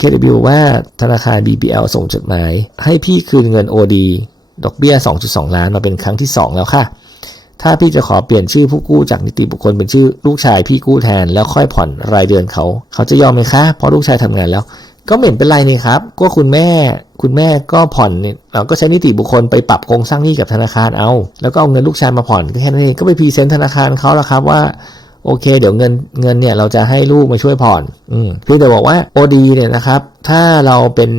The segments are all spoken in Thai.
คุณ KW ว่าธนาคาร BBL ส่งจดหมาย ให้พี่คืนเงิน OD ดอกเบี้ย 2.2 ล้านมาเป็นครั้งที่ 2 แล้วค่ะ ถ้าพี่จะขอเปลี่ยนชื่อผู้กู้จากนิติบุคคลเป็นชื่อลูกชายพี่กู้แทนแล้วค่อยผ่อนรายเดือนเขา เขาจะยอมไหมคะ เพราะลูกชายทำงานแล้ว ก็เหม็นเป็นไรนี่ครับ ก็คุณแม่ คุณแม่ก็ผ่อนเนี่ยเราก็ใช้นิติบุคคลไปปรับโครงสร้างหนี้กับธนาคารเอา แล้วก็เอาเงินลูกชายมาผ่อนก็แค่นั้นเอง ก็ไปพรีเซนต์ธนาคารเขาแล้วครับว่า โอเค เดี๋ยวเงินเงินเนี่ยเราจะให้ลูกมาช่วยผ่อนอืมเพี่แต่บอกว่า OD เนี่ยนะครับ ถ้าเราเป็น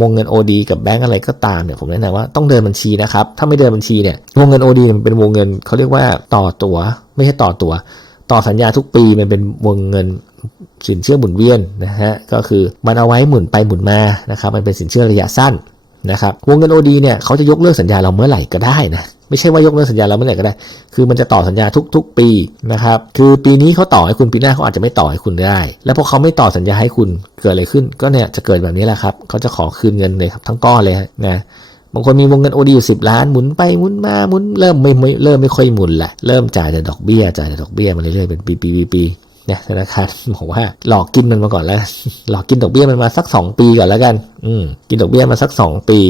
วงเงิน OD กับแบงก์อะไรก็ตามเนี่ยผมแนะนำว่าต้องเดินบัญชีนะครับ ถ้าไม่เดินบัญชีเนี่ยวงเงิน OD เนี่ยมันเป็นวงเงินเขาเรียกว่าต่อตัวไม่ใช่ต่อตัว ต่อสัญญาทุกปีมันเป็นวงเงินสินเชื่อหมุนเวียนนะฮะก็คือมันเอาไว้หมุนไปหมุนมานะครับมันเป็นสินเชื่อระยะสั้นนะครับวงเงิน OD เนี่ยเขาจะยกเลิกสัญญาเราเมื่อไหร่ก็ได้นะ ไม่ใช่ว่ายกเลิกสัญญาเราเมื่อไหร่ก็ได้ คือมันจะต่อสัญญาทุก ๆ ปีนะครับ คือปีนี้เขาต่อให้คุณปีหน้าเขาอาจจะไม่ต่อให้คุณได้ แล้วพอเขาไม่ต่อสัญญาให้คุณเกิดอะไรขึ้น ก็เนี่ยจะเกิดแบบนี้แหละครับเขาจะขอคืนเงินเลยครับทั้งก้อนเลยนะบางคนมีวงเงิน OD อยู่สิล้านหมุนไปหมุนมาหมุนเริ่มไม่ไม่เริ่มไม่ค่อยหมุนละเริ่มจ่ายแต่ดอกเบี้ยจ่ายแต่ดอกเบี้ยมาเรื่อยๆเป็นปีปีปีปีเนี่ยธนาคารบอกว่าหลอกกินมันมาก่อนแล้ว หลอกกินดอกเบี้ยมันมาสัก2ปีก่อนแล้วกัน อืมกินดอกเบี้ยมาสัก2ปี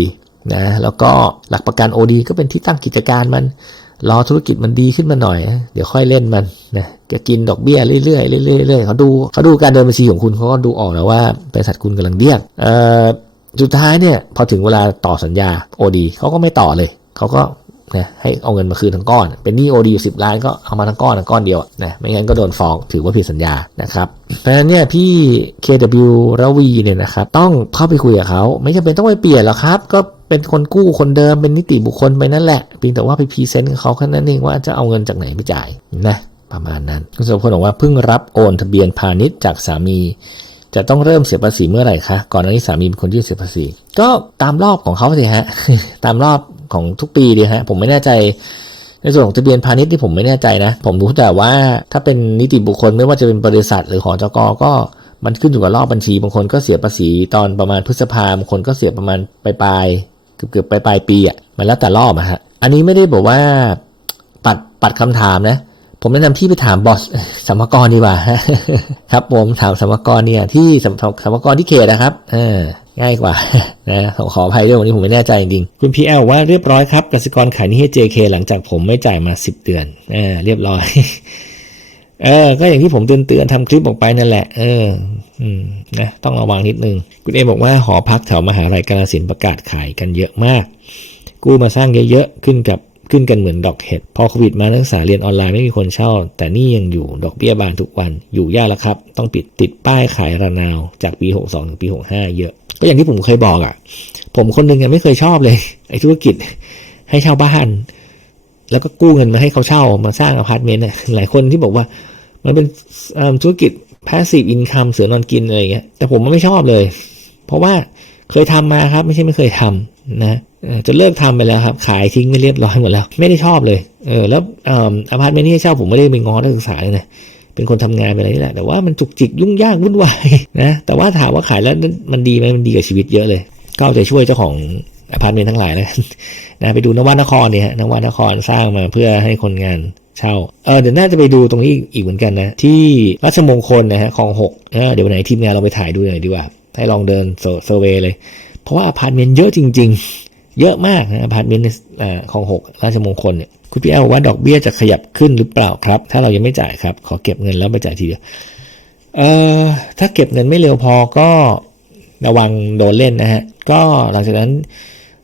นะแล้วก็หลักประกัน OD ก็เป็นที่ตั้งกิจการมันรอธุรกิจมันดีขึ้นมาหน่อย เดี๋ยวค่อยเล่นมันนะจะกินดอกเบี้ยเรื่อยๆเรื่อยๆเรื่อยๆเขาดูเขาดูการเดินบัญชีของคุณเขาก็ดูออกแล้วว่าบริษัทคุณกำลังเบี้ยเอ่อสุดท้ายเนี่ยพอถึงเวลาต่อสัญญา OD เขาก็ไม่ต่อเลยเขาก็นะให้เอาเงินมาคืนทั้งก้อน เป็นหนี้ OD อยู่สิล้านก็เอามาทั้งก้อนทั้งก้อนเดียวนะไม่งั้นก็โดนฟ้องถือว่าผิดสัญญานะครับเพราะฉะนั้นเนี่ยพี่ KW ระวีเนี่ยนะครับต้องเข้าไปคุยกับเขาไม่จำเป็นต้องไปเปลี่ยนหรอกครับ ก็ เป็นคนกู้คนเดิมเป็นนิติบุคคลไปนั่นแหละเพียงแต่ว่าไปพรีเซนต์กับเขาแค่นั้นเองว่าจะเอาเงินจากไหนไปจ่ายนะประมาณนั้นคุณสุพลบอกว่าเพิ่งรับโอนทะเบียนพาณิชย์จากสามี จะต้องเริ่มเสียภาษีเมื่อไหร่คะก่อนหน้านี้สามีเป็นคนยื่นเสียภาษี ก็ตามรอบของเขาสิฮะตามรอบของทุกปีดีฮะผมไม่แน่ใจในส่วนของทะเบียนพาณิชย์ที่ผมไม่แน่ใจนะ ผมรู้แต่ว่าถ้าเป็นนิติบุคคลไม่ว่าจะเป็นบริษัทหรือหอจกก็มันขึ้นอยู่กับรอบบัญชี บางคนก็เสียภาษีตอนประมาณพฤษภาบางคนก็เสียประมาณปลาย เกือบเกือบปลายปลายปีอะมันแล้วแต่รอบอะฮะอันนี้ไม่ได้บอกว่าปัดปัดคำถามนะ ผมแนะนำที่ไปถามบอสสมกรดีกว่าครับผมถามสมกรเนี่ยที่สมสมภากรที่เขตนะครับเออง่ายกว่านะขออภัยด้วยวันนี้ผมไม่แน่ใจจริงๆคุณพีเอลว่าเรียบร้อยครับกสิกรขายนี้ให้ JK หลังจากผมไม่จ่ายมา 10 เดือนเออเรียบร้อย เออ ก็อย่างที่ผมเตือนเตือนทำคลิปออกไปนั่นแหละ เออ อืม นะ ต้องระวังนิดนึง คุณเอบอกว่าหอพักแถวมหาลัยกาลสินประกาศขายกันเยอะมาก กู้มาสร้างเยอะๆ ขึ้นกับขึ้นกันเหมือนดอกเห็ด พอโควิดมานักศึกษาเรียนออนไลน์ไม่มีคนเช่า แต่นี่ยังอยู่ ดอกเบี้ยบานทุกวัน อยู่ยากแล้วครับ ต้องปิดติดป้ายขายระนาว จากปี 62 ถึงปี 65 เยอะ ก็อย่างที่ผมเคยบอกอะ่ะ ผมคนหนึ่งยังไม่เคยชอบเลย ไอ้ธุรกิจ ให้เช่าบ้าน แล้วก็กู้เงินมาให้เขาเช่า มาสร้างอพาร์ตเมนต์หลายคนที่บอกว่า มันเป็นธุรกิจ passive income เสือนอนกินอะไรเงี้ยแต่ผมไม่ชอบเลย เพราะว่าเคยทำมาครับไม่ใช่ไม่เคยทำนะจะเลิกทำไปแล้วครับ ขายทิ้งไปเรียบร้อยหมดแล้ว ไม่ได้ชอบเลยเออแล้วอพาร์ตเมนต์ที่เช่าผมไม่ได้ไปง้อนักศึกษาเลยนะเป็นคนทำงานไปอะไรนี่แหละแต่ว่ามันจุกจิกยุ่งยากวุ่นวายนะแต่ว่าถามว่าขายแล้วมันดีไหมมันดีกับชีวิตเยอะเลย ก็เอาใจช่วยเจ้าของอพาร์ตเมนต์ทั้งหลายนะนะไปดูนวัดนครเนี่ยนวัดนครสร้างมาเพื่อให้คนงาน เช่าเออเดี๋ยวน่าจะไปดูตรงนี้อีกเหมือนกันนะ ที่ราชมงคลนะฮะคลองหกนะเดี๋ยววันไหนทีมงานเราไปถ่ายดูหน่อยดีกว่า ให้ลองเดินเซอร์เวยเลย เพราะว่าอพาร์ตเมนต์เยอะจริง ๆ เยอะมากนะอพาร์ตเมนต์คลองหกราชมงคลเนี่ยคุณพี่แอลว่าดอกเบี้ยจะขยับขึ้นหรือเปล่าครับ ถ้าเรายังไม่จ่ายครับ ขอเก็บเงินแล้วไปจ่ายทีเดียวเอ่อถ้าเก็บเงินไม่เร็วพอก็ระวังโดนเล่นนะฮะก็หลังจากนั้น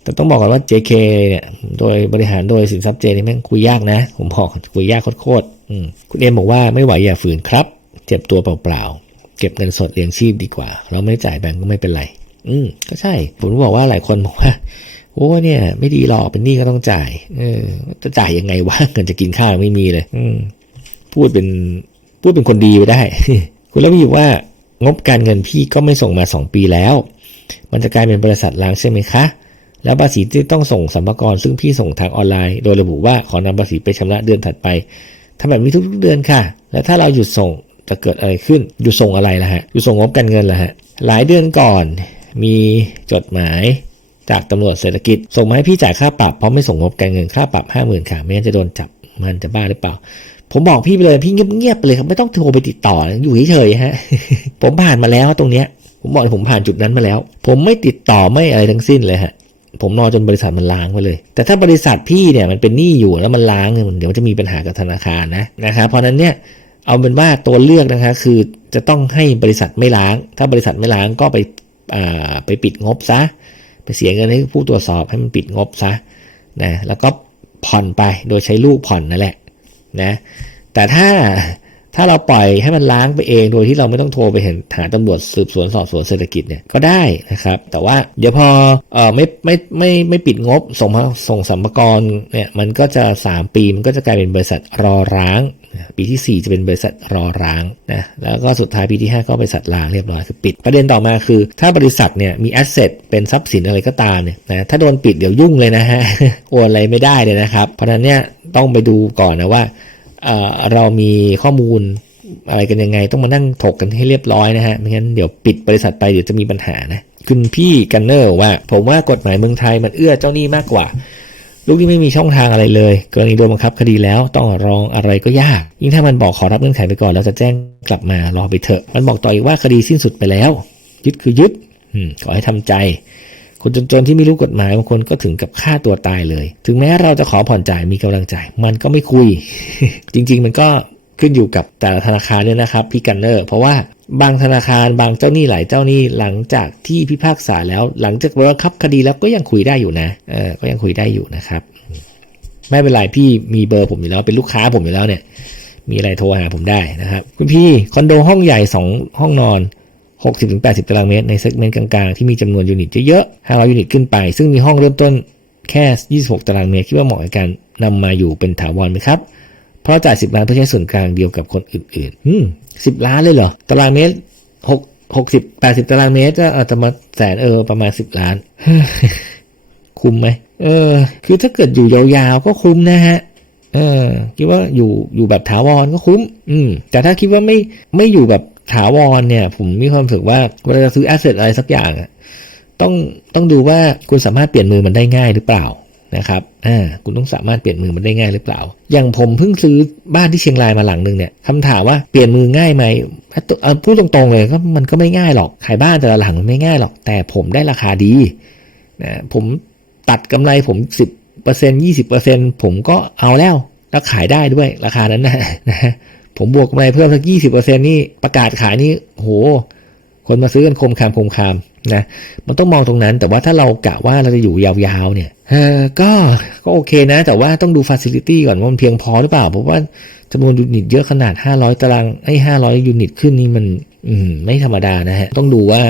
แต่ต้องบอกก่อนว่า JK เนี่ยโดยบริหารโดยสินทรัพย์เจนี่แม่งคุยยากนะ ผมบอกคุยยากโคตรๆคุณเอ็มบอกว่าไม่ไหวอย่าฝืนครับ เจ็บตัวเปล่าๆ เก็บเงินสดเลี้ยงชีพดีกว่า เราไม่จ่ายแบงก์ก็ไม่เป็นไร อืมก็ใช่ ผมบอกว่าหลายคนบอกว่า โอ้เนี่ย ไม่ดีหรอกเป็นหนี้ก็ต้องจ่าย เออ จะจ่ายยังไงวะเงินจะกินข้าวไม่มีเลย อืมพูดเป็นพูดเป็นคนดีไปได้ คุณแล้วมีว่างบการเงินพี่ก็ไม่ส่งมาสองปีแล้ว มันจะกลายเป็นบริษัทล้างใช่ไหมคะ แล้วภาษีที่ต้องส่งสัมภาระซึ่งพี่ส่งทางออนไลน์ โดยระบุว่าขอนำภาษีไปชำระเดือนถัดไปทำแบบนี้ทุกๆเดือนค่ะ แล้วถ้าเราหยุดส่งจะเกิดอะไรขึ้น หยุดส่งอะไรล่ะฮะ หยุดส่งงบการเงินล่ะฮะ หลายเดือนก่อนมีจดหมายจากตำรวจเศรษฐกิจ ส่งมาให้พี่จ่ายค่าปรับเพราะไม่ส่งงบการเงินค่าปรับห้าหมื่นค่ะ ไม่งั้นจะโดนจับมันจะบ้าหรือเปล่า ผมบอกพี่ไปเลยพี่เงียบๆไปเลยครับไม่ต้องโทรไปติดต่ออยู่เฉยๆฮะ ผมผ่านมาแล้วตรงเนี้ย ผมบอกเลยผมผ่านจุดนั้นมาแล้ว ผมไม่ติดต่อไม่อะไรทั้งสิ้นเลยฮะ ผมรอจนบริษัทมันล้างไปเลย แต่ถ้าบริษัทพี่เนี่ยมันเป็นหนี้อยู่แล้วมันล้างเนี่ยเดี๋ยวมันจะมีปัญหากับธนาคารนะนะครับเพราะนั้นเนี่ยเอาเป็นว่าตัวเลือกนะคะคือจะต้องให้บริษัทไม่ล้าง ถ้าบริษัทไม่ล้างก็ไปไปปิดงบซะไปเสียเงินให้ผู้ตรวจสอบให้มันปิดงบซะนะแล้วก็ผ่อนไปโดยใช้ลูกผ่อนนั่นแหละนะแต่ถ้า ถ้าเราปล่อยให้มันล้างไปเองโดยที่เราไม่ต้องโทรไปเห็นหาตำรวจสืบสวนสอบสวนเศรษฐกิจเนี่ยก็ได้นะครับแต่ว่าเดี๋ยวพอเออไม่ไม่ไม่ไม่ปิดงบส่งมาส่งสัมภาระเนี่ยมันก็จะ 3 ปีมันก็จะกลายเป็นบริษัทรอร้าง ปีที่ 4 จะเป็นบริษัทรอร้างนะแล้วก็สุดท้ายปีที่ 5 ก็บริษัทล้างเรียบร้อยคือปิด ประเด็นต่อมาคือ ถ้าบริษัทเนี่ยมีแอสเซทเป็นทรัพย์สินอะไรก็ตามเนี่ยนะถ้าโดนปิดเดี๋ยวยุ่งเลยนะฮะโอนอะไรไม่ได้เลยนะครับ เพราะฉะนั้นเนี่ยต้องไปดูก่อนนะว่า เอ่อเรามีข้อมูลอะไรกันยังไง ต้องมานั่งถกกันให้เรียบร้อยนะฮะไม่งั้นเดี๋ยวปิดบริษัทไปเดี๋ยวจะมีปัญหานะคุณพี่กันเนอร์ว่า ผมว่ากฎหมายเมืองไทยมันเอื้อเจ้าหนี้มากกว่า ลูกที่ไม่มีช่องทางอะไรเลย กรณีโดนบังคับคดีแล้วต้องรองอะไรก็ยาก ยิ่งถ้ามันบอกขอรับเงื่อนไขไปก่อนแล้วจะแจ้งกลับมารอไปเถอะ มันบอกต่ออีกว่าคดีสิ้นสุดไปแล้ว ยึดคือยึดอืมขอให้ทำใจ คนจนๆที่ไม่รู้กฎหมายบางคนก็ถึงกับฆ่าตัวตายเลย ถึงแม้เราจะขอผ่อนจ่ายมีกำลังใจ มันก็ไม่คุย จริง ๆ มันก็ขึ้นอยู่กับแต่ละธนาคารเนี่ยนะครับพี่กันเนอร์เพราะว่าบางธนาคารบางเจ้าหนี้หลายเจ้าหนี้หลังจากที่พิพากษาแล้ว หลังจากบังคับคดีแล้วก็ยังคุยได้อยู่นะเออก็ยังคุยได้อยู่นะครับ ไม่เป็นไรพี่มีเบอร์ผมอยู่แล้วเป็นลูกค้าผมอยู่แล้วเนี่ยมีอะไรโทรหาผมได้นะครับ คุณพี่คอนโดห้องใหญ่ 2 ห้องนอน 60-80 ตารางเมตรในเซกเมนต์กลางๆ ที่มีจำนวนยูนิตเยอะๆ500 ยูนิตขึ้นไป ซึ่งมีห้องเริ่มต้นแค่ 26 ตารางเมตรคิดว่าเหมาะกับการนำมาอยู่เป็นถาวรไหมครับ เพราะจ่าย 10 ล้านเพื่อใช้ส่วนกลางเดียวกับคนอื่นๆอืม10 ล้านเลยเหรอ ตารางเมตร 6 60 80 ตารางเมตรก็อาจจะมาแสนเออประมาณ 10 ล้าน คุ้มไหมเออ คือถ้าเกิดอยู่ยาวๆก็คุ้มนะฮะเออคิดว่าอยู่อยู่แบบถาวรก็คุ้ม อืม แต่ถ้าคิดว่าไม่ไม่อยู่แบบ ถาวรเนี่ย ผมมีความรู้สึกว่าเวลาซื้อแอสเซทอะไรสักอย่างต้องต้องดูว่าคุณสามารถเปลี่ยนมือมันได้ง่ายหรือเปล่านะครับ อ่า คุณต้องสามารถเปลี่ยนมือมันได้ง่ายหรือเปล่า อย่างผมเพิ่งซื้อบ้านที่เชียงรายมาหลังหนึ่งเนี่ยคำถามว่าเปลี่ยนมือง่ายไหมพูดตรงๆเลยก็มันก็ไม่ง่ายหรอก ขายบ้านแต่ละหลังมันไม่ง่ายหรอก แต่ผมได้ราคาดีนะ ผมตัดกำไรผมสิบเปอร์เซ็นยี่สิบเปอร์เซ็นผมก็เอาแล้วแล้วขายได้ด้วยราคานั้นนะนะ ผมบวกไรเพิ่มสักยี่สิบเปอร์เซ็นนี่ประกาศขายนี่โห คนมาซื้อกันคมคามคมคามนะมันต้องมองตรงนั้น แต่ว่าถ้าเรากะว่าเราจะอยู่ยาวๆเนี่ยเออก็ก็โอเคนะ แต่ว่าต้องดูฟ a ซิลิตี้ก่อนว่ามันเพียงพอหรือเปล่า เพราะว่าจำนวนยูนิตเยอะขนาด 500 ตารางไอ้500 ยูนิตขึ้นนี่มัน อืม ไม่ธรรมดานะฮะ ต้องดูว่า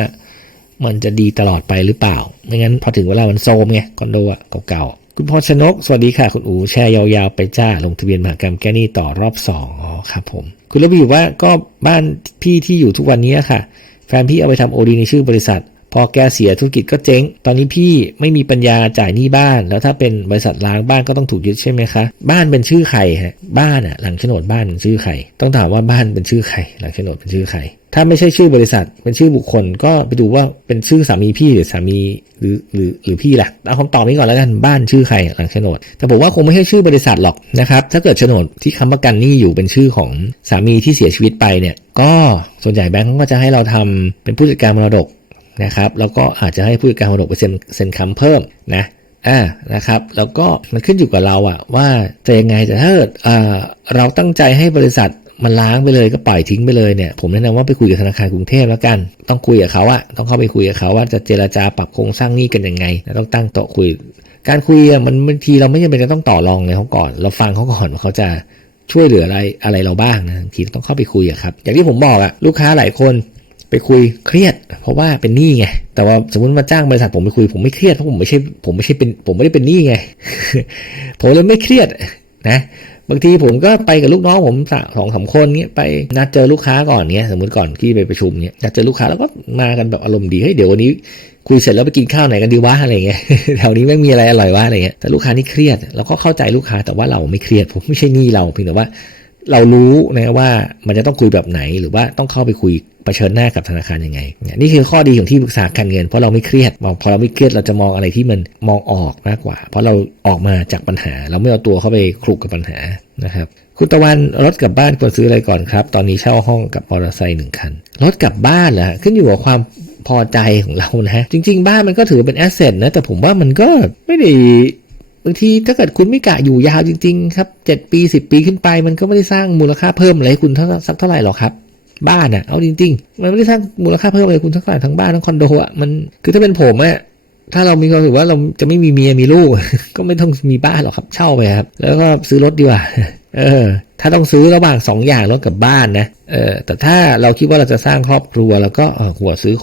มันจะดีตลอดไปหรือเปล่า ไม่งั้นพอถึงเวลามันโซมไงคอนโดอะเก่าๆ คุณพรชนก สวัสดีค่ะ คุณอูแชร์ยาวๆไปจ้า ลงทะเบียนมหากรรมแก้หนี้ต่อรอบสองอ๋อครับผม คุณระบีว่าก็บ้านพี่ที่อยู่ทุกวันนี้ค่ะ แฟนพี่เอาไปทำโอดีในชื่อบริษัท พอแกเสียธุรกิจก็เจ๊ง ตอนนี้พี่ไม่มีปัญญาจ่ายหนี้บ้าน แล้วถ้าเป็นบริษัทล้างบ้านก็ต้องถูกยึดใช่ไหมคะ บ้านเป็นชื่อใครฮะ บ้านอะหลังโฉนดบ้านเป็นชื่อใคร ต้องถามว่าบ้านเป็นชื่อใคร หลังโฉนดเป็นชื่อใคร ถ้าไม่ใช่ชื่อบริษัท เป็นชื่อบุคคล ก็ไปดูว่าเป็นชื่อสามีพี่หรือสามีหรือหรือหรือพี่ล่ะ เอาคำตอบนี้ก่อนแล้วกัน บ้านชื่อใครหลังโฉนด แต่ผมว่าคงไม่ใช่ชื่อบริษัทหรอกนะครับ ถ้าเกิดโฉนดที่ค้ำประกันหนี้อยู่เป็นชื่อของสามีที่เสียชีวิตไปเนี่ย ก็ส่วนใหญ่แบงก์ก็จะให้เราทำเป็นผู้จัดการมรดก นะครับแล้วก็อาจจะให้ผู้จัดการมรดกไปเซ็นเซ็นคำเพิ่มนะอ่านะครับแล้วก็มันขึ้นอยู่กับเราอะว่าจะยังไงแต่ถ้าเกิดอ่าเราตั้งใจให้บริษัทมันล้างไปเลยก็ปล่อยทิ้งไปเลยเนี่ยผมแนะนำว่าไปคุยกับธนาคารกรุงเทพแล้วกัน ต้องคุยกับเขาอะต้องเข้าไปคุยกับเขาว่าจะเจราจาปรับโครงสร้างหนี้กันยังไงต้องตั้งโต๊ะคุย การคุยอะมันบางทีเราไม่จำเป็นจะต้องต่อรองเลยเขาก่อน เราฟังเขาก่อนว่าเขาจะช่วยเหลืออะไรอะไรเราบ้างนะบางทีต้องเข้าไปคุยอะครับอย่างที่ผมบอกอะลูกค้าหลายคน ไปคุยเครียด เพราะว่าเป็นหนี้ไง แต่ว่าสมมติมาจ้างบริษัทผมไปคุยผมไม่เครียดเพราะผมไม่ใช่ผมไม่ใช่เป็นผมไม่ได้เป็นหนี้ไง ผมเลยไม่เครียดนะบางทีผมก็ไปกับลูกน้องผมสองสามคนเนี้ยไปนัดเจอลูกค้าก่อนเนี้ยสมมติก่อนที่ไปประชุมเนี้ยนัดเจอลูกค้าแล้วก็มากันแบบอารมณ์ดีเฮ้ยเดี๋ยววันนี้คุยเสร็จแล้วไปกินข้าวไหนกันดีวะอะไรเงี้ยแถวนี้ไม่มีอะไรอร่อยวะอะไรเงี้ยแต่ลูกค้านี่เครียดเราก็เข้าใจลูกค้าแต่ว่าเราไม่เครียดผมไม่ใช่หนี้เราเพียงแต่ว่า เรารู้นะว่ามันจะต้องคุยแบบไหน หรือว่าต้องเข้าไปคุยเผชิญหน้ากับธนาคารยังไง นี่คือข้อดีของที่ปรึกษาการเงิน เพราะเราไม่เครียดมองพอเราไม่เครียดเราจะมองอะไรที่มันมองออกมากกว่า เพราะเราออกมาจากปัญหา เราไม่เอาตัวเข้าไปคลุกกับปัญหานะครับคุณตะวันรถกลับบ้านควรซื้ออะไรก่อนครับ ตอนนี้เช่าห้องกับมอเตอร์ไซค์หนึ่งคันรถกลับบ้านเหรอขึ้นอยู่กับความพอใจของเรานะ จริง ๆ บ้านมันก็ถือเป็นแอสเซทนะแต่ผมว่ามันก็ไม่ได้างทีถ้าเกิดคุณไม่กะอยู่ยาวจริง ๆ ครับเจ็ดปีสิบปีขึ้นไป มันก็ไม่ได้สร้างมูลค่าเพิ่มอะไรให้คุณเท่าสักเท่าไหร่หรอกครับ บ้านอะเอาจริง ๆ มันไม่ได้สร้างมูลค่าเพิ่มอะไรคุณทั้งฝ่ายทั้งบ้านทั้งคอนโดอะมันคือถ้าเป็นผมอะถ้าเรามีความรู้สึกว่าเราจะไม่มีเมียมีลูก ก็ไม่ต้องมีบ้านหรอกครับ เช่าไปครับ แล้วก็ซื้อรถดีกว่า เออ ถ้าต้องซื้อระหว่างสองอย่างรถกับบ้านนะเออแต่ถ้าเราคิดว่าเราจะสร้างครอบครัวแล้วก็หัวซื้อ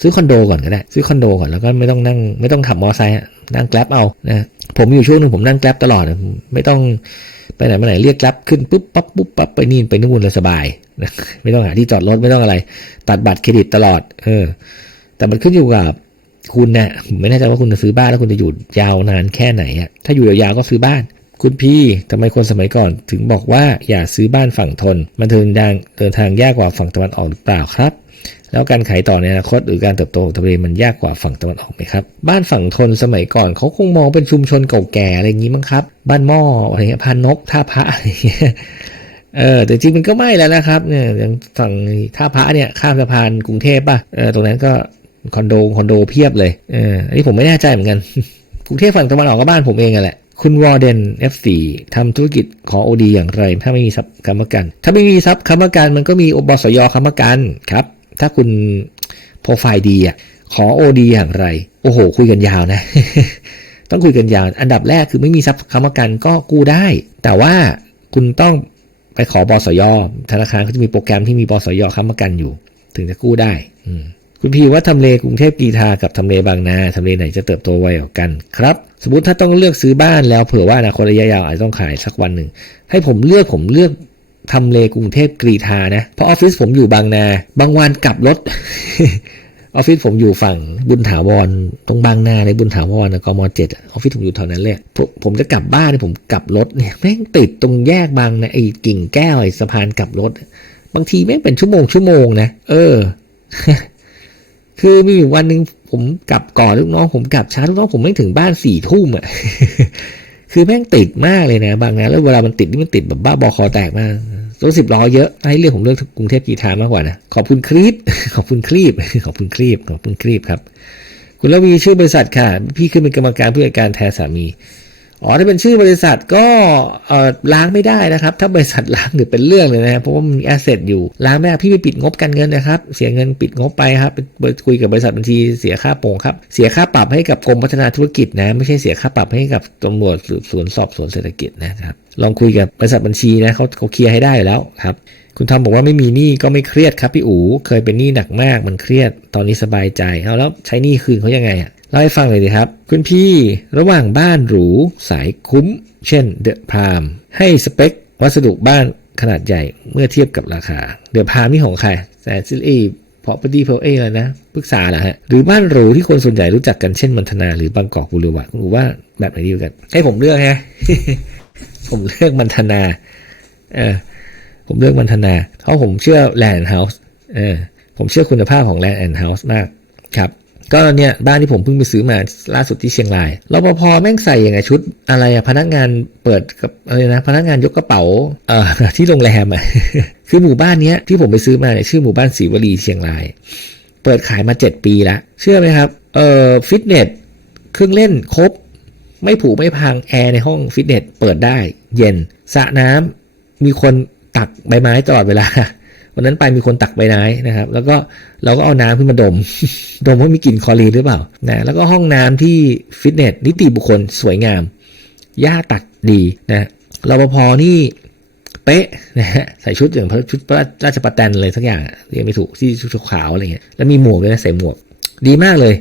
ซื้อคอนโดก่อนก็ได้ ซื้อคอนโดก่อนแล้วก็ไม่ต้องนั่งไม่ต้องขับมอเตอร์ไซค์นั่งแกล็บเอานะผมอยู่ช่วงหนึ่งผมนั่งแกล็บตลอดไม่ต้องไปไหนมาไหนเรียกแกล็บขึ้นปุ๊บปั๊บปุ๊บปั๊บไปนี่ไปนู่นเลยสบายนะไม่ต้องหาที่จอดรถไม่ต้องอะไร ตัดบัตรเครดิตตลอด เออ แต่มันขึ้นอยู่กับคุณนะผมไม่แน่ใจว่าคุณจะซื้อบ้านแล้วคุณจะอยู่ยาวนานแค่ไหนอะถ้าอยู่ยาวๆก็ซื้อบ้าน คุณพี่ทำไมคนสมัยก่อนถึงบอกว่าอย่าซื้อบ้านฝั่งทน มันเดินทางเดินทางยากกว่าฝั่งตะวันออกหรือเปล่าครับ แล้วการขายต่อในอนาคตหรือการเติบโตของทะเลมันยากกว่าฝั่งตะวันออกไหมครับ บ้านฝั่งทนสมัยก่อนเขาคงมองเป็นชุมชนเก่าแก่อะไรอย่างนี้มั้งครับ บ้านหม้ออะไรเงี้ยพานนกท่าพระอะไรเงี้ยเออแต่จริงมันก็ไม่แล้วนะครับเนี่ยอย่างฝั่งท่าพระเนี่ยข้ามสะพานกรุงเทพป่ะเออตรงนั้นก็คอนโดคอนโดเพียบเลยเอออันนี้ผมไม่แน่ใจเหมือนกันกรุงเทพฝั่งตะวันออกก็บ้านผมเองอะแหละ คุณวอร์เดน F4 ทำธุรกิจขอโอดีอย่างไร ถ้าไม่มีทรัพย์ค้ำประกัน ถ้าไม่มีทรัพย์ค้ำประกันมันก็มีอบสยค้ำประกันครับ ถ้าคุณโปรไฟล์ดีอะขอโอดีอย่างไร โอ้โห คุยกันยาวนะ ต้องคุยกันยาว อันดับแรกคือไม่มีทรัพย์ค้ำประกันก็กู้ได้ แต่ว่าคุณต้องไปขอบสยธนาคารเขาจะมีโปรแกรมที่มีบสยค้ำประกันอยู่ ถึงจะกู้ได้ อืม คุณพีว่าทำเลกรุงเทพกีทากับทำเลบางนาทำเลไหนจะเติบโตไวกว่ากันครับ สมมติถ้าต้องเลือกซื้อบ้านแล้วเผื่อว่าอนาคตระยะยาวอาจจะต้องขายสักวันหนึ่งให้ผมเลือกผมเลือกทำเลกรุงเทพกรีธานะเพราะออฟฟิศผมอยู่บางนา บางวันกลับรถออฟฟิศผมอยู่ฝั่งบุญถาวรตรงบางนาในบุญถาวรนะกมเจ็ดออฟฟิศผมอยู่แถวนั้นเลยผมผมจะกลับบ้านเนี่ยผมกลับรถเนี่ยแม่งติดตรงแยกบางนะไอ้กิ่งแก้วไอ้สะพานกลับรถ บางทีแม่งเป็นชั่วโมงชั่วโมงนะเออ คือมีอยู่วันหนึ่งผมกลับก่อนลูกน้องผมกลับช้าลูกน้องผมไม่ถึงบ้านสี่ทุ่มอะคือแม่งติดมากเลยนะ บางนะแล้วเวลามันติดนี่มันติดแบบบ้าบอคอแตกมากรถสิบล้อเยอะให้เรื่องผมเลือกกรุงเทพกีทามากกว่านะขอบคุณครีปขอบคุณครีปขอบคุณครีปขอบคุณครีปครับ คุณละวีชื่อบริษัทค่ะ พี่ขึ้นเป็นกรรมการผู้จัดการแทนสามี อ๋อถ้าเป็นชื่อบริษัทก็เอ่อล้างไม่ได้นะครับ ถ้าบริษัทล้างหรือเป็นเรื่องเลยนะครับเพราะว่ามันมีแอสเซทอยู่ล้างไม่ได้พี่ไปปิดงบการเงินนะครับ เสียเงินปิดงบไปครับไปคุยกับบริษัทบัญชีเสียค่าโป่งครับ เสียค่าปรับให้กับกรมพัฒนาธุรกิจนะ ไม่ใช่เสียค่าปรับให้กับตำรวจสืบสวนสอบสวนเศรษฐกิจนะครับลองคุยกับบริษัทบัญชีนะเขาเขาเคลียร์ให้ได้แล้วครับคุณทอมบอกว่าไม่มีหนี้ก็ไม่เครียดครับพี่อู๋เคยเป็นหนี้หนักมากมันเครียดตอนนี้สบายใจเอาแล้วใช้หนี้คืนเขายังไงอะ เล่าให้ฟังเลยดีครับ คุณพี่ระหว่างบ้านหรูสายคุ้ม เช่นเดอะพรามให้สเปค วัสดุบ้านขนาดใหญ่เมื่อเทียบกับราคา เดอะพรามนี่ของใครแซนซิลีพอปดีเพลเอเลยนะปรึกษาเหรอฮะ หรือบ้านหรูที่คนส่วนใหญ่รู้จักกันเช่นมันธนาหรือบางกอกบุรีวัตหรือว่าแบบไหนดีกว่ากัน ให้ผมเลือกฮะผมเลือกมันธนา เออ ผมเลือกมันธนาเพราะผมเชื่อแลนด์เฮาส์เออผมเชื่อคุณภาพของแลนด์เฮาส์มากครับ ก็เนี่ยบ้านที่ผมเพิ่งไปซื้อมาล่าสุดที่เชียงรายรปภแม่งใส่อยังไงชุด อะไรอะพนักงานเปิดกับอะไรนะ พนักงานยกกระเป๋าเอ่อที่โรงแรมอะคือหมู่บ้านเนี้ยที่ผมไปซื้อมาเนี่ยชื่อหมู่บ้านศรีวลีเชียงราย เปิดขายมาเจ็ดปีแล้วเชื่อไหมครับเอ่อฟิตเนสเครื่องเล่นครบ ไม่ผูกไม่พังแอร์ในห้องฟิตเนสเปิดได้ เย็นสระน้ำมีคนตักใบไม้ตลอดเวลา วันนั้นไปมีคนตักใบไม้นะครับ แล้วก็เราก็เอาน้ำขึ้นมาดม ดมว่ามีกลิ่นคลอรีนหรือเปล่านะแล้วก็ห้องน้ำที่ฟิตเนสนิติบุคคลสวยงามหญ้าตัดดีนะรปภนี่เป๊ะนะฮะใส่ชุดอย่างชุดราชประแตนเลยสักอย่างเรียกไม่ถูกที่ชุดขาวอะไรเงี้ยแล้วมีหมวกด้วยนะใส่หมวกดีมากเลย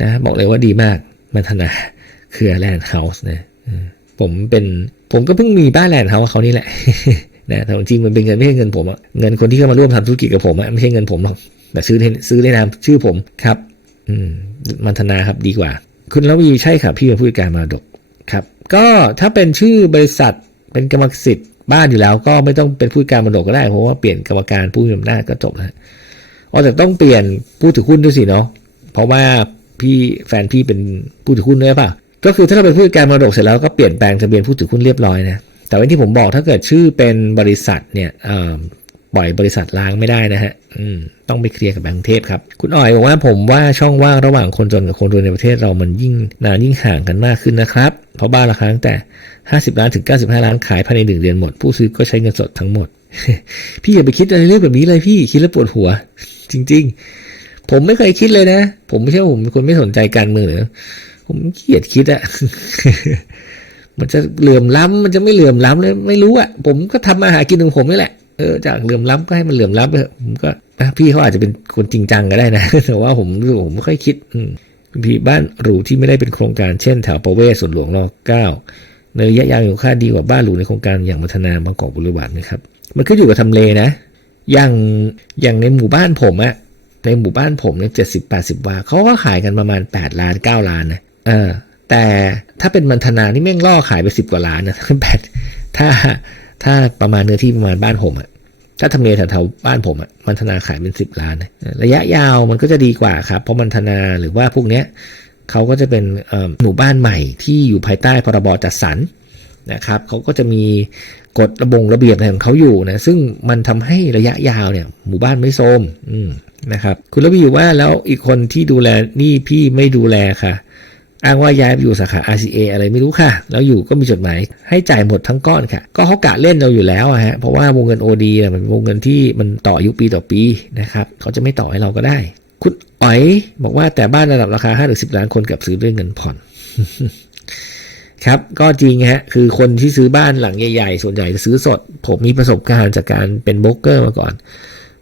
นะบอกเลยว่าดีมากมันธนาเครือแลนด์เฮาส์นะผมเป็นผมก็เพิ่งมีบ้านแลนด์เฮาส์เขานี่แหละ นะแต่จริงมันเป็นเงินไม่ใช่เงินผมอะเงินคนที่เข้ามาร่วมทำธุรกิจกับผมอะไม่ใช่เงินผมหรอกแต่ซื้อในซื้อในนามชื่อผมครับ อืมมันธนาครับดีกว่า คุณละวีใช่ครับพี่เป็นผู้จัดการมรดกครับ ก็ถ้าเป็นชื่อบริษัทเป็นกรรมสิทธิ์บ้านอยู่แล้ว ก็ไม่ต้องเป็นผู้จัดการมรดกก็ได้เพราะว่าเปลี่ยนกรรมการผู้มีอำนาจก็จบแล้วอ๋อแต่ต้องเปลี่ยนผู้ถือหุ้นด้วยสิเนาะเพราะว่าพี่แฟนพี่เป็นผู้ถือหุ้นด้วยป่ะก็คือถ้าเราเป็นผู้จัดการมรดกเสร็จแล้วก็เปลี่ยนแปลงทะเบียนผู้ถือหุ้นเรียบร้อยนะ แต่ว่าที่ผมบอกถ้าเกิดชื่อเป็นบริษัทเนี่ยปล่อยบริษัทล้างไม่ได้นะฮะต้องไปเคลียร์กับแบงก์เทพครับ คุณอ๋อยบอกว่าผมว่าช่องว่างระหว่างคนจนกับคนรวยในประเทศเรามันยิ่งนานยิ่งห่างกันมากขึ้นนะครับ เพราะบ้านราคาตั้งแต่ 50 ล้านถึง 95 ล้านขายภายในหนึ่งเดือนหมด ผู้ซื้อก็ใช้เงินสดทั้งหมด พี่อย่าไปคิดอะไรเรื่องแบบนี้เลยพี่คิดแล้วปวดหัว จริง ๆ ผมไม่เคยคิดเลยนะ ผมไม่ใช่ผมเป็นคนไม่สนใจการเมืองหรือผมเกลียดคิดอะ มันจะเหลื่อมล้ำมันจะไม่เหลื่อมล้ำเลยไม่รู้อะผมก็ทำมาหากินของผมนี่แหละเออจากเหลื่อมล้ำก็ให้มันเหลื่อมล้ำไปเถอะผมก็นะพี่เขาอาจจะเป็นคนจริงจังก็ได้นะแต่ว่าผมรู้ผมไม่ค่อยคิดอืมพี่บ้านหรูที่ไม่ได้เป็นโครงการเช่นแถวประเวศสวนหลวงรเก้าในระยะยาวอยู่ค่าดีกว่าบ้านหรูในโครงการอย่างมัทนาบางกอกบริวารนะครับ มันขึ้นอยู่กับทำเลนะ อย่างอย่างในหมู่บ้านผมอะในหมู่บ้านผมเนี่ยเจ็ดสิบแปดสิบวาเขาก็ขายกันประมาณแปดล้านเก้าล้านนะเออ แต่ถ้าเป็นมันธนานี่แม่งล่อขายไปสิบกว่าล้านนะแปดถ้าถ้าประมาณเนื้อที่ประมาณบ้านผมอะถ้าทำเลแถวๆบ้านผมอะมันธนาขายเป็นสิบล้าน ระยะยาวมันก็จะดีกว่าครับ เพราะมันธนาหรือว่าพวกเนี้ยเขาก็จะเป็นหมู่บ้านใหม่ที่อยู่ภายใต้พรบจัดสรรนะครับเขาก็จะมีกฎระบงระเบียบอะไรของเขาอยู่นะซึ่งมันทำให้ระยะยาวเนี่ย หมู่บ้านไม่โทรมอืมนะครับ คุณระวีอยู่ว่าแล้วอีกคนที่ดูแลนี่พี่ไม่ดูแลค่ะ อ้างว่าย้ายไปอยู่สาขา RCA อะไรไม่รู้ค่ะ แล้วอยู่ก็มีจดหมายให้จ่ายหมดทั้งก้อนค่ะ ก็เขากะเล่นเราอยู่แล้วอะฮะ เพราะว่าวงเงิน OD มันวงเงินที่มันต่ออายุปีต่อปีนะครับ เขาจะไม่ต่อให้เราก็ได้ คุณอ๋อยบอกว่าแต่บ้านระดับราคา5 10ล้านคนกับซื้อด้วยเงินผ่อน ครับ ก็จริงฮะ คือคนที่ซื้อบ้านหลังใหญ่ๆ ส่วนใหญ่จะซื้อสด ผมมีประสบการณ์จากการเป็นโบรกเกอร์มาก่อน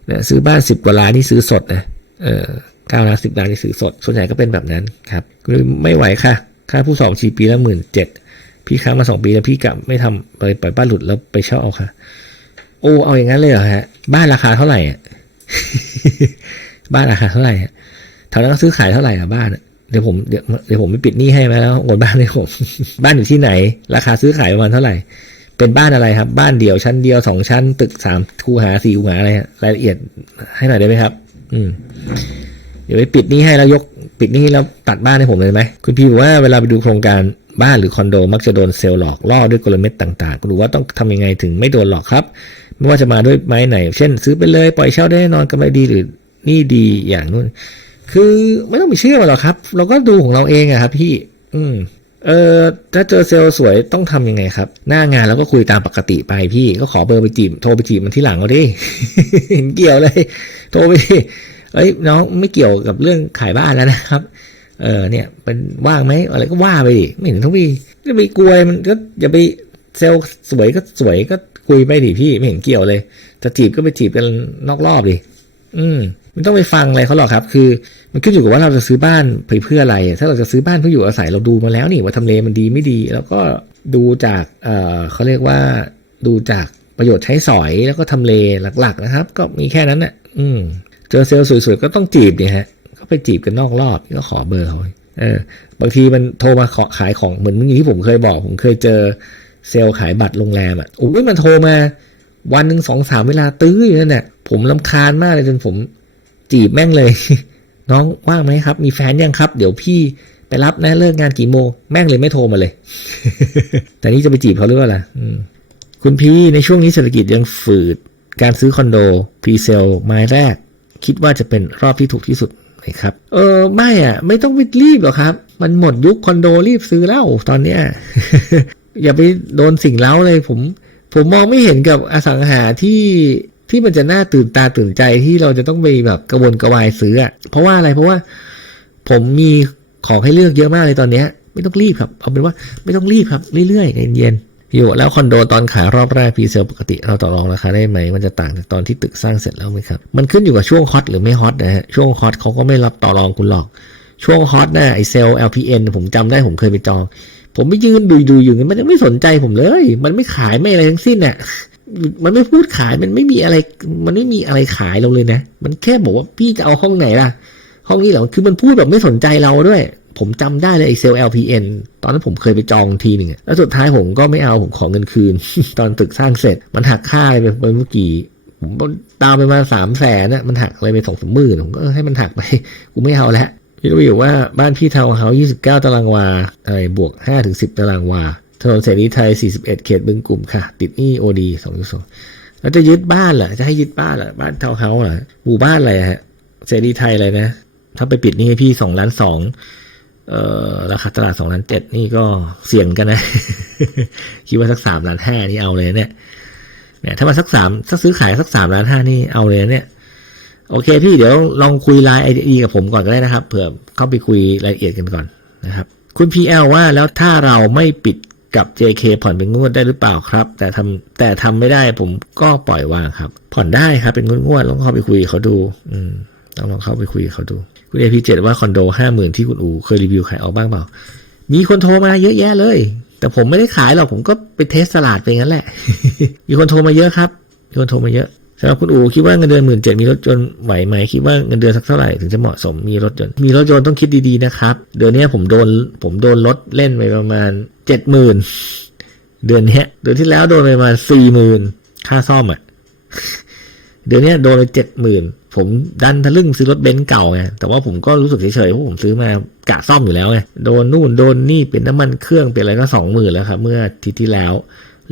นะซื้อบ้าน10กว่าล้านที่ซื้อสดนะ เออ เก้าล้านสิบล้านที่ซื้อสด ส่วนใหญ่ก็เป็นแบบนั้นครับคือไม่ไหวค่ะ ค่าผู้สอบชีปีละหมื่นเจ็ดพี่ค้างมาสองปีแล้วพี่กลับไม่ทำไปปล่อยบ้านหลุดแล้วไปเช่าเอาค่ะ โอ้เอาอย่างนั้นเลยเหรอฮะ บ้านราคาเท่าไหร่อะบ้านราคาเท่าไหร่อะแถวนั้นซื้อขายเท่าไหร่อะบ้านเดี๋ยวผมเดี๋ยวเดี๋ยวผมไม่ปิดหนี้ให้ไหมแล้วโอนบ้านให้ผมบ้านอยู่ที่ไหน ราคาซื้อขายประมาณเท่าไหร่ เป็นบ้านอะไรครับ บ้านเดี่ยวชั้นเดียวสองชั้น ตึกสามคูหาสี่คูหาอะไรฮะรายละเอียดให้หน่อยได้ไหมครับ อืม เดี๋ยวไปปิดนี้ให้แล้วยกปิดนี้แล้วตัดบ้านให้ผมเลยไหมคุณพี่บอกว่าเวลาไปดูโครงการบ้านหรือคอนโด มักจะโดนเซลล์หลอกล่อด้วยกลเม็ดต่างๆคุณดูว่าต้องทำยังไงถึงไม่โดนหลอกครับ ไม่ว่าจะมาด้วยไม้ไหน เช่น ซื้อไปเลยปล่อยเช่าได้แน่นอนกำไรดีหรือนี่ดีอย่างนู้นคือไม่ต้องไปเชื่อมันหรอกครับ เราก็ดูของเราเองอะครับ พี่ อืมเออถ้าเจอเซลล์สวยต้องทำยังไงครับ หน้างานเราก็คุยตามปกติไปพี่ก็ขอเบอร์ไปจีบโทรไปจีบมันที่หลังเอาดิเห็นเกี่ยวเลย โทรไป เอ้ยน้องไม่เกี่ยวกับเรื่องขายบ้านแล้วนะครับ เออเนี่ยเป็นว่างไหมอะไรก็ว่าไปดิไม่เห็นต้องพี่จะไปกลัวมันก็อย่าไปเซลสวยก็สวยก็คุยไปดิพี่ไม่เห็นเกี่ยวเลย จะจีบก็ไปจีบกันนอกรอบดิอืมไม่ต้องไปฟังอะไรเขาหรอกครับ คือ มันขึ้นอยู่กับว่าเราจะซื้อบ้านเพื่ออะไร ถ้าเราจะซื้อบ้านเพื่ออยู่อาศัยเราดูมาแล้วนี่ว่าทำเลมันดีไม่ดี แล้วก็ดูจากเออเขาเรียกว่าดูจากประโยชน์ใช้สอยแล้วก็ทำเลหลัก ๆ นะครับ ก็มีแค่นั้นน่ะอืม เจอเซลล์สวยๆก็ต้องจีบเนี่ยฮะก็ไปจีบกันนอกรอบก็ขอเบอร์เขาเออบางทีมันโทรมาขอขายของเหมือนเมื่อกี้ที่ผมเคยบอก ผมเคยเจอเซลล์ขายบัตรโรงแรมอะโอ้ยมันโทรมา วันหนึ่งสองสามเวลาตื้ออยู่นั่นแหละผมลำคาญมากเลยจนผมจีบแม่งเลย น้องว่างไหมครับ มีแฟนยังครับ เดี๋ยวพี่ไปรับนะเลิกงานกี่โมงแม่งเลยไม่โทรมาเลย แต่นี่จะไปจีบเขาหรือเปล่าล่ะคุณพี่ในช่วงนี้เศรษฐกิจยังฝืด การซื้อคอนโดพรีเซลไม้แรก คิดว่าจะเป็นรอบที่ถูกที่สุดไหมครับ เออไม่อะ ไม่ต้องไปรีบหรอกครับ มันหมดยุคคอนโดรีบซื้อแล้วตอนเนี้ยอย่าไปโดนสิ่งเล้าเลยผม ผมมองไม่เห็นกับอสังหาที่ที่มันจะน่าตื่นตาตื่นใจที่เราจะต้องไปแบบกระวนกระวายซื้ออะเพราะว่าอะไรเพราะว่า ผมมีของให้เลือกเยอะมากเลยตอนเนี้ย ไม่ต้องรีบครับ เอาเป็นว่าไม่ต้องรีบครับเรื่อยๆเย็นๆ อยู่แล้วคอนโดตอนขายรอบแรกพีเซลปกติเราต่อรองราคาได้ไหม มันจะต่างจากตอนที่ตึกสร้างเสร็จแล้วไหมครับ มันขึ้นอยู่กับช่วงฮอตหรือไม่ฮอตนะฮะช่วงฮอตเขาก็ไม่รับต่อรองคุณหรอก ช่วงฮอตน่ะไอเซล LPN ผมจำได้ผมเคยไปจอง ผมไปยืนดูดูอยู่มันยังไม่สนใจผมเลย มันไม่ขายไม่อะไรทั้งสิ้นน่ะมันไม่พูดขายมันไม่มีอะไร มันไม่มีอะไรขายเราเลยนะ มันแค่บอกว่าพี่จะเอาห้องไหนล่ะ ห้องนี้เหรอคือมันพูดแบบไม่สนใจเราด้วย ผมจำได้เลยไอเซล LPN ตอนนั้นผมเคยไปจองทีหนึ่งแล้วสุดท้ายผมก็ไม่เอาผมขอเงินคืน ตอนตึกสร้างเสร็จ มันหักค่าไปไปเมื่อกี่ผมตามไปมาสามแสนน่ะมันหักอะไรไปสองสามหมื่นผมก็ให้มันหักไปกูไม่เอาแล้วพี่รู้อยู่ว่าบ้านพี่ทาวน์เฮาส์29ตารางวาอะไรบวก5ถึง10ตารางวาถนนเสรีไทย41เอ็ดเขตบึงกลุ่มค่ะ ติดนี้โอดี2.2แล้วจะยึดบ้านเหรอจะให้ยึดบ้านเหรอบ้านเทาวน์เฮาส์เหรอหมู่บ้านอะไรฮะเสรีไทยอะไรนะ ถ้าไปปิดนี่ให้พี่สองล้านสอง ราคาตลาดสองล้านเจ็ดนี่ก็เสี่ยงกันนะ คิดว่าสักสามล้านห้านี่เอาเลยเนี่ยเนี่ย ถ้ามาสักสามถ้าซื้อขายสักสามล้านห้านี่เอาเลยเนี่ย โอเคพี่เดี๋ยวลองคุยไลน์ไอดีกับผมก่อนก็ได้นะครับ เผื่อเข้าไปคุยรายละเอียดกันก่อนนะครับ คุณ PL ว่าแล้วถ้าเราไม่ปิดกับ JK ผ่อนเป็นงวดได้หรือเปล่าครับ แต่ทำแต่ทำไม่ได้ผมก็ปล่อยวางครับ ผ่อนได้ครับเป็นงวดงวดลองเข้าไปคุยเขาดู อืมต้องลองเข้าไปคุยเขาดู คุณ AP7 ว่าคอนโดห้าหมื่นที่คุณอูเคยรีวิวขายออกบ้างเปล่า มีคนโทรมาเยอะแยะเลย แต่ผมไม่ได้ขายหรอกผมก็ไปเทสตลาดไปงั้นแหละ มีคนโทรมาเยอะครับ มีคนโทรมาเยอะสำหรับคุณอูคิดว่าเงินเดือนหมื่นเจ็ดมีรถยนต์ไหวไหมคิดว่าเงินเดือนสักเท่าไหร่ถึงจะเหมาะสมมีรถยนต์มีรถยนต์ต้องคิดดีๆนะครับ เดือนนี้ผมโดนผมโดนรถเล่นไปประมาณเจ็ดหมื่นเดือนนี้เดือนที่แล้วโดนไปประมาณสี่หมื่นค่าซ่อมอะเดือนนี้โดนไปเจ็ดหมื่น ผมดันทะลึ่งซื้อรถเบนซ์เก่าไงแต่ว่าผมก็รู้สึกเฉยๆเพราะผมซื้อมากะซ่อมอยู่แล้วไงโดนนู่นโดนนี่เป็นน้ำมันเครื่องเป็นอะไรก็สองหมื่นแล้วครับเมื่ออาทิตย์ที่แล้ว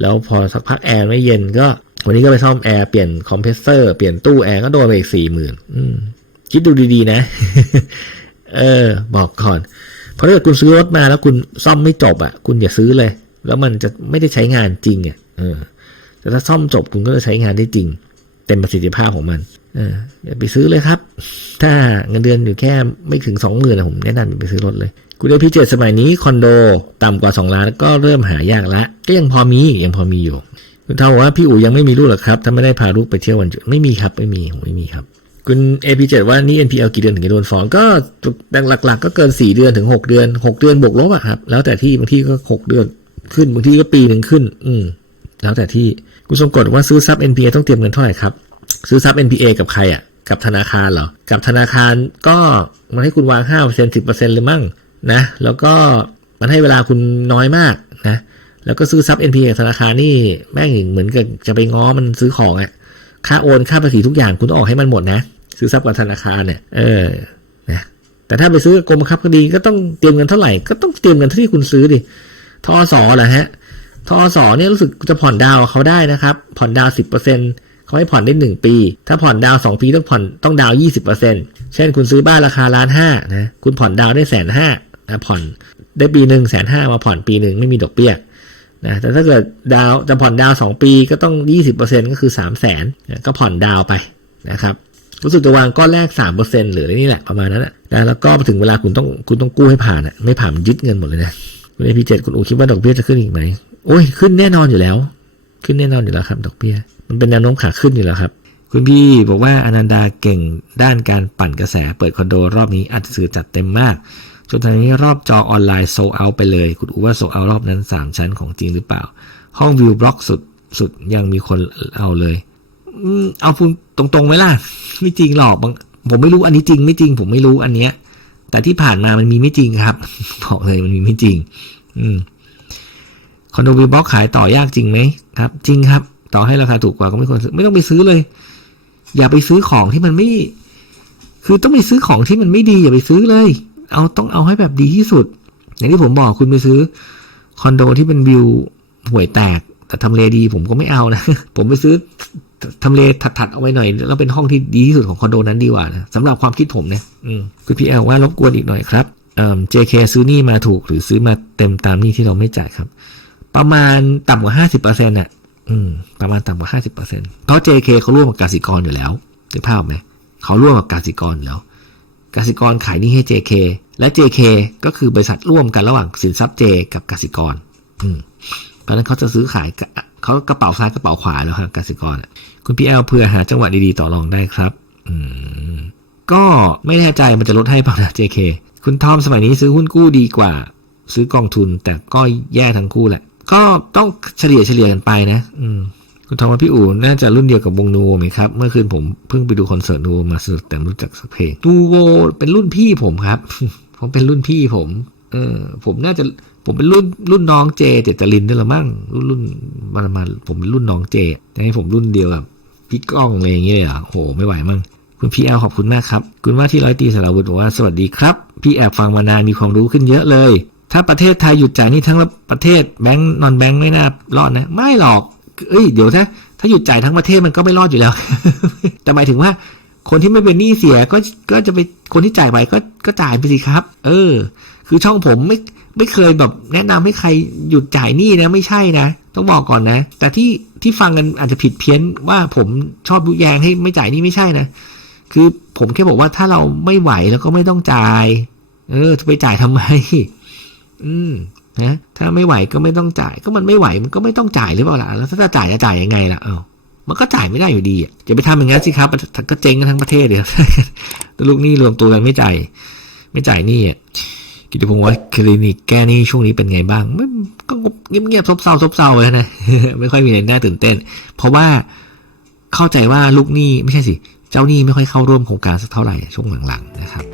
แล้วพอสักพักแอร์ไม่เย็นก็ วันนี้ก็ไปซ่อมแอร์เปลี่ยนคอมเพรสเซอร์เปลี่ยนตู้แอร์ก็โดนไปอีกสี่หมื่นคิดดูดีๆนะ เออ บอกก่อนเพราะถ้าเกิดคุณซื้อรถมาแล้วคุณซ่อมไม่จบอะ คุณอย่าซื้อเลย แล้วมันจะไม่ได้ใช้งานจริงอะเออแต่ถ้าซ่อมจบคุณก็จะใช้งานได้จริง เต็มประสิทธิภาพของมัน อย่าไปซื้อเลยครับ ถ้าเงินเดือนอยู่แค่ไม่ถึงสองหมื่นผมแนะนำอย่าไปซื้อรถเลยคุณเอพีเจ็ดสมัยนี้คอนโดต่ำกว่าสองล้านก็เริ่มหายากละ ก็ยังพอมียังพอมีอยู่คุณเท่าว่าพี่อู๋ยังไม่มีลูกหรอครับถ้าไม่ได้พาลูกไปเที่ยววันหยุดไม่มีครับไม่มีผมไม่มีครับ คุณ AP7 ว่านี่ NPL กี่เดือนถึงจะโดนฟ้องก็หลักๆ ก็เกิน4เดือนถึง6เดือน6เดือนบวกลบอะครับ แล้วแต่ที่บางที่ก็6เดือนขึ้นบางที่ก็ปีหนึ่งขึ้น อืมแล้วแต่ที่คุณทรงกฎว่าซื้อซับ NPA ต้องเตรียมเงินเท่าไหร่ครับ ซื้อซับ NPA กับใครอะกับธนาคารเหรอ กับธนาคารก็มันให้คุณวาง 5% 10%เลยมั่งนะ แล้วก็มันให้เวลาคุณน้อยมากนะ แล้วก็ซื้อซับ NPA กับธนาคารนี่แม่งเหมือนกับจะไปง้อมันซื้อของอะค่าโอนค่าภาษีทุกอย่างคุณต้องออกให้มันหมดนะ ซื้อซับกับธนาคารเนี่ย เออ นะ แต่ถ้าไปซื้อกับกรมบังคับคดีก็ต้องเตรียมเงินเท่าไหร่ ก็ต้องเตรียมเงินเท่าที่คุณซื้อดิ ทอสอเหรอฮะทอสอเนี่ยรู้สึกจะผ่อนดาวเขาได้นะครับ ผ่อนดาวสิบเปอร์เซ็นต์ เขาให้ผ่อนได้หนึ่งปี ถ้าผ่อนดาวสองปีต้องผ่อนต้องดาวยี่สิบเปอร์เซ็นเช่นคุณซื้อบ้านราคาล้านห้านะคุณผ่อนดาวได้แสนห้าผ่อนได้ปีหนึ่งแสนห้ามาผ่อนปีหนึ่งไม่มีดอกเบี้ยนะแต่ถ้าเกิดดาวจะผ่อนดาวสองปีก็ต้องยี่สิบเปอร์เซ็นก็คือสามแสนก็ผ่อนดาวไปนะครับรู้สึกจะวางก้อนแรกสามเปอร์เซ็นหรืออะไรนี่แหละประมาณนั้นนะแล้วก็ถึงเวลาคุณต้องคุณต้องกู้ให้ผ่านอะไม่ผ่านมันยึดเงินหมดเลยนะคุณเอพีเจ็ดคุณอูคิดว่าดอกเบี้ยจะขึ้นอีกไหมโอ้ยขึ้นแน่นอนอยู่แล้ว ขึ้นแน่นอนอยู่แล้วครับดอกเบี้ย มันเป็นแนวโน้มขาขึ้นอยู่แล้วครับ คุณพี่บอกว่าอนันดาเก่งด้านการปั่นกระแสเปิดคอนโดรอบนี้อัดสื่อจัดเต็มมากจนทางนี้รอบจอออนไลน์โซเอาไปเลย คุณอูว่าโซเอารอบนั้น 3 ชั้นของจริงหรือเปล่า ห้องวิวบล็อกสุดสุดยังมีคนเอาเลยเอาพูดตรงๆไหมล่ะ ไม่จริงหรอกบางผมไม่รู้อันนี้จริงไม่จริง ผมไม่รู้อันเนี้ย แต่ที่ผ่านมามันมีไม่จริงครับบอกเลยมันมีไม่จริง อืมคอนโดวิวบล็อกขายต่อยากจริงไหมครับ จริงครับ ต่อให้ราคาถูกกว่าก็ไม่ควรซื้อไม่ต้องไปซื้อเลย อย่าไปซื้อของที่มันไม่ คือต้องไปซื้อของที่มันไม่ดี อย่าไปซื้อเลย เอาต้องเอาให้แบบดีที่สุด อย่างที่ผมบอกคุณไปซื้อคอนโดที่เป็นวิวห่วยแตก แต่ทำเลดี ผมก็ไม่เอานะ ผมไปซื้อทำเลถัดๆเอาไว้หน่อย แล้วเป็นห้องที่ดีที่สุดของคอนโดนั้นดีกว่านะสำหรับความคิดผมเนี่ยคุณพี่แอลว่ารบกวนอีกหน่อยครับเอ่อ JK ซื้อนี่มาถูกหรือซื้อมาเต็มตามนี่ที่เราไม่จ่ายครับ ประมาณต่ำกว่าห้าสิบเปอร์เซ็นต์อะ อืม ประมาณต่ำกว่าห้าสิบเปอร์เซ็นต์เพราะ JK เขาร่วมกับกสิกรอยู่แล้วนึกภาพไหมเขาร่วมกับกสิกรแล้วกสิกรขายนี่ให้ JK และ JK ก็คือบริษัทร่วมกันระหว่างสินทรัพย์ J กับกสิกร อืม เพราะนั้นเขาจะซื้อขายเขากระเป๋าซ้ายกระเป๋าขวาแล้วครับกสิกรคุณพี่แอลเพื่อหาจังหวะดีๆต่อรองได้ครับ อืม ก็ไม่แน่ใจมันจะลดให้เปล่านะ JK คุณทอมสมัยนี้ซื้อหุ้นกู้ดีกว่า ซื้อกองทุนแต่ก็แย่ทั้งคู่แหละ ก็ต้องเฉลี่ยเฉลี่ยกันไปนะ อืมคุณทอมพี่อู๋น่าจะรุ่นเดียวกับวงนูโวไหมครับ เมื่อคืนผมเพิ่งไปดูคอนเสิร์ตนูโวมาสนุกแต่รู้จักสักเพลงนูโวเป็นรุ่นพี่ผมครับ ผมเป็นรุ่นพี่ผม เออ ผมน่าจะผมเป็นรุ่นรุ่นน้องเจเจตลินด้วยละมั้งรุ่นรุ่นมามาผมเป็นรุ่นน้องเจแต่ให้ผมรุ่นเดียวกับพี่ก้องอะไรอย่างเงี้ยเลยเหรอโหไม่ไหวมั้งคุณพี่แอลขอบคุณมากครับ คุณว่าที่ร้อยตีสารวุฒิบอกว่าสวัสดีครับ พี่แอบฟังมานานมีความรู้ขึ้นเยอะเลย ถ้าประเทศไทยหยุดจ่ายนี่ทั้งประเทศแบงก์นอนแบงก์ไม่น่ารอดนะ ไม่หรอก เอ้ยเดี๋ยวถ้าถ้าหยุดจ่ายทั้งประเทศมันก็ไม่รอดอยู่แล้ว แต่หมายถึงว่า คนที่ไม่เป็นหนี้เสียก็ก็จะไปคนที่จ่ายไปก็ก็จ่ายไปสิครับ เออ คือช่องผมไม่ไม่เคยแบบแนะนำให้ใครหยุดจ่ายหนี้นะ ไม่ใช่นะ ต้องบอกก่อนนะ แต่ที่ที่ฟังกันอาจจะผิดเพี้ยนว่าผมชอบยุแยงให้ไม่จ่ายหนี้ไม่ใช่นะคือผมแค่บอกว่าถ้าเราไม่ไหวแล้วก็ไม่ต้องจ่าย เออจะไปจ่ายทำไม อืมนะถ้าไม่ไหวก็ไม่ต้องจ่าย ก็มันไม่ไหวมันก็ไม่ต้องจ่ายหรือเปล่าล่ะแล้วถ้าจะจ่ายจะจ่ายยังไงล่ะเอ้ามันก็จ่ายไม่ได้อยู่ดีอะอย่าไปทำอย่างนั้นสิครับก็เจ๊งกันทั้งประเทศเดียวลูกหนี้รวมตัวกันไม่จ่ายไม่จ่ายหนี้อะกิติพงศ์ว่าคลินิกแก้หนี้ช่วงนี้เป็นไงบ้างไม่ก็เงียบๆซบเซาซบเซาเลยนะไม่ค่อยมีอะไรน่าตื่นเต้น เพราะว่าเข้าใจว่าลูกหนี้ไม่ใช่สิ เจ้าหนี้ไม่ค่อยเข้าร่วมโครงการสักเท่าไหร่ช่วงหลังๆนะครับ